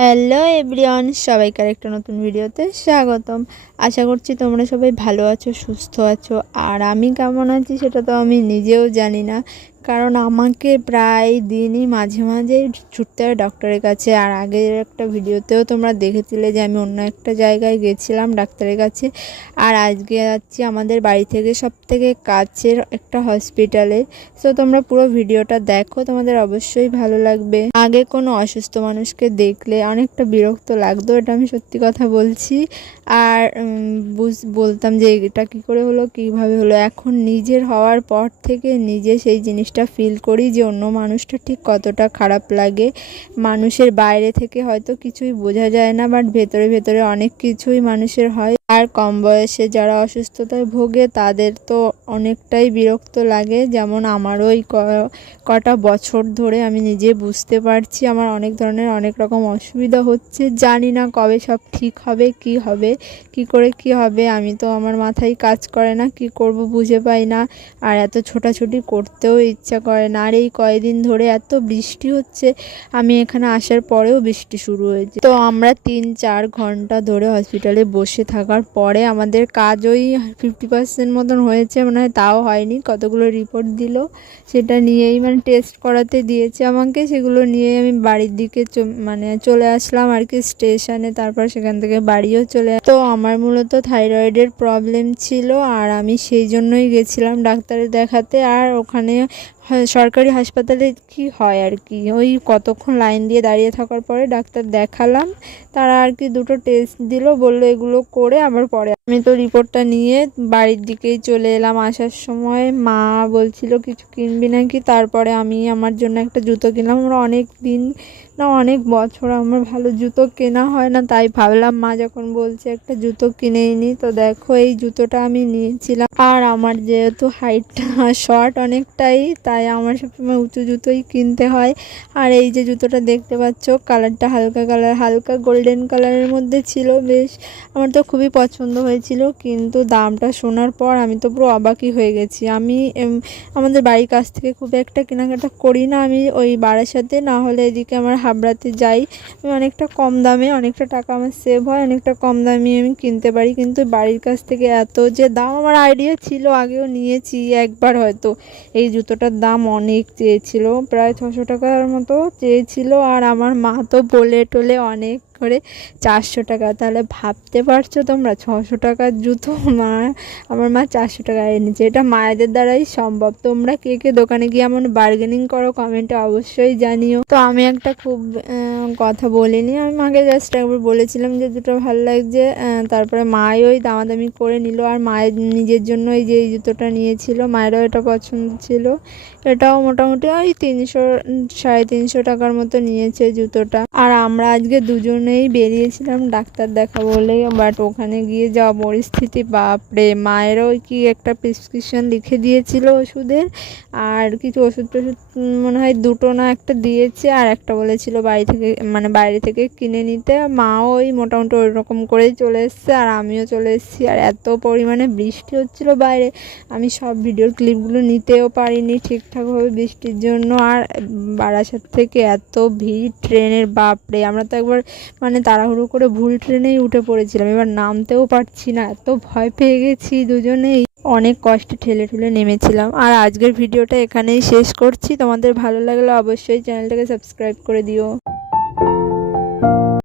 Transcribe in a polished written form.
Hello everyone, সবাইকে আরেকটা নতুন ভিডিওতে স্বাগতম। আশা করছি তোমরা সবাই ভালো আছো, সুস্থ আছো। আর আমি কেমন আছি সেটা তো আমি নিজেও জানি না, কারণ আমাকে প্রায় দিনই মাঝে মাঝে ছুটতে হয় ডক্টরের কাছে। আর আগের একটা ভিডিওতেও তোমরা দেখেছিলে যে আমি অন্য একটা জায়গায় গেছিলাম ডাক্তারের কাছে, আর আজকে যাচ্ছি আমাদের বাড়ি থেকে সবথেকে কাছের একটা হসপিটালে। সো তোমরা পুরো ভিডিওটা দেখো, তোমাদের অবশ্যই ভালো লাগবে। আগে কোনো অসুস্থ মানুষকে দেখলে অনেকটা বিরক্ত লাগতো, এটা আমি সত্যি কথা বলছি। আর বলতাম যে এটা কী করে হলো, কীভাবে হলো। এখন নিজের হওয়ার পর থেকে নিজে সেই জিনিসটা ফিল করি যে অন্য মানুষটা ঠিক কতটা খারাপ লাগে। মানুষের বাইরে থেকে হয়তো কিছুই বোঝা যায় না, বাট ভেতরে ভেতরে অনেক কিছুই মানুষের হয়। আর কম বয়সে যারা অসুস্থতায় ভোগে তাদের তো অনেকটাই বিরক্ত লাগে। যেমন আমারও এই কটা বছর ধরে আমি নিজে বুঝতে পারছি আমার অনেক ধরনের অনেক রকম অসুবিধা হচ্ছে। জানি না কবে সব ঠিক হবে, কি করে কি হবে। আমি তো আমার মাথায় কাজ করে না, কি করব বুঝে পাই না। আর এত ছোটাছুটি করতেও ইচ্ছা করে না। আর এই কয়েকদিন ধরে এত বৃষ্টি হচ্ছে, আমি এখানে আসার পরেও বৃষ্টি শুরু হয়েছে। তো আমরা 3-4 ঘন্টা ধরে হসপিটালে বসে থাকার পরে আমাদের কাজ ওই 50% মতন হয়েছে, মনে হয় তাও হয়নি। কতগুলো রিপোর্ট দিল, সেটা নিয়েই টেস্ট করাতে দিয়েছে আমাকে, সেগুলো নিয়ে আমি বাড়ির দিকে চলে আসলাম আর কি স্টেশনে। তারপর সেখান থেকে বাড়িও তো আমার মূলত থাইরয়েডের প্রবলেম ছিল, আর আমি সেই জন্যই গেছিলাম ডাক্তারে দেখাতে। আর ওখানে সরকারি হাসপাতালে কি হয় আর কি, ওই কতক্ষণ লাইন দিয়ে দাঁড়িয়ে থাকার পরে ডাক্তার দেখালাম। তারা আর কি দুটো টেস্ট দিল, বললো এগুলো করে আবার পরে। আমি তো রিপোর্টটা নিয়ে বাড়ির দিকেই চলে এলাম। আসার সময় মা বলছিল কিছু কিনবি নাকি, তারপরে আমি আমার জন্য একটা জুতো কিনলাম। আমরা অনেক দিন না অনেক বছর আমার ভালো জুতো কেনা হয় না, তাই ভাবলাম মা যখন বলছে একটা জুতো কিনেই নি। তো দেখো এই জুতোটা আমি নিয়েছিলাম। আর আমার যেহেতু হাইটটা শর্ট অনেকটাই, তাই আমার সবসময় উঁচু জুতোই কিনতে হয়। আর এই যে জুতোটা দেখতে পাচ্ছ, কালারটা হালকা গোল্ডেন কালারের মধ্যে ছিল, বেশ আমার তো খুবই পছন্দ হয়েছিল। কিন্তু দামটা শোনার পর আমি তো পুরো অবাকই হয়ে গেছি। আমি আমাদের বাড়ির কাছ থেকে খুব একটা কেনাকাটা করি না, আমি ওই বারাসাতে না হলে এদিকে আমার হাবড়াতে যাই। আমি অনেকটা কম দামে, অনেকটা টাকা আমার সেভ হয়, অনেকটা কম দামে আমি কিনতে পারি। কিন্তু বাড়ির কাছ থেকে এত যে দাম, আমার আইডিয়া ছিল, আগেও নিয়েছি একবার হয়তো। এই জুতোটার দাম অনেক চেয়েছিল, প্রায় 600 টাকার মতো চেয়েছিল। আর আমার মা তো বলে টলে অনেক করে 400 টাকা। তাহলে ভাবতে পারছো তোমরা, 600 টাকার জুতো আমার মা 400 টাকায় এনেছে। এটা মায়েদের দ্বারাই সম্ভব। তোমরা কে কে দোকানে গিয়ে এমন বার্গেনিং করো কমেন্টে অবশ্যই জানিও। তো আমি একটা খুব কথা বলিনি, আমি মাকে জাস্ট একবার বলেছিলাম যে জুতো ভালো লাগছে। তারপরে মাই ওই দামাদামি করে নিল। আর মায়ের নিজের জন্য এই যে এই জুতোটা নিয়েছিল, মায়েরও এটা পছন্দ ছিল। এটাও মোটামুটি ওই 300-350 টাকার মতো নিয়েছে জুতোটা। আর আমরা আজকে দুজনেই বেরিয়েছিলাম ডাক্তার দেখাবো বলে, বাট ওখানে গিয়ে যা পরিস্থিতি, বাপরে। মায়েরও কি একটা প্রেসক্রিপশন লিখে দিয়েছিল ওষুধের, আর কিছু ওষুধ টষুধ মনে হয় দুটো না একটা দিয়েছে, আর একটা বলেছিল বাইরে থেকে কিনে নিতে। মাও ওই মোটামুটি ওই রকম করেই চলে এসছে, আর আমিও চলে এসেছি। আর এত পরিমাণে বৃষ্টি হচ্ছিল বাইরে, আমি সব ভিডিওর ক্লিপগুলো নিতেও পারিনি ঠিকঠাকভাবে বৃষ্টির জন্য। আর বারাসাত থেকে এত ভিড় ট্রেনের, বাপরে। আমরা তো একবার তাড়াহুড়ো করে ভুল ট্রেনেই উঠে পড়েছিলাম, এবার নামতেও পারছি না, এত ভয় পেয়ে গেছি দুজনেই। অনেক কষ্টে ঠেলে ঠুলে নেমেছিলাম। আর আজকের ভিডিওটা এখানেই শেষ করছি। তোমাদের ভালো লাগলে অবশ্যই চ্যানেলটাকে সাবস্ক্রাইব করে দিও।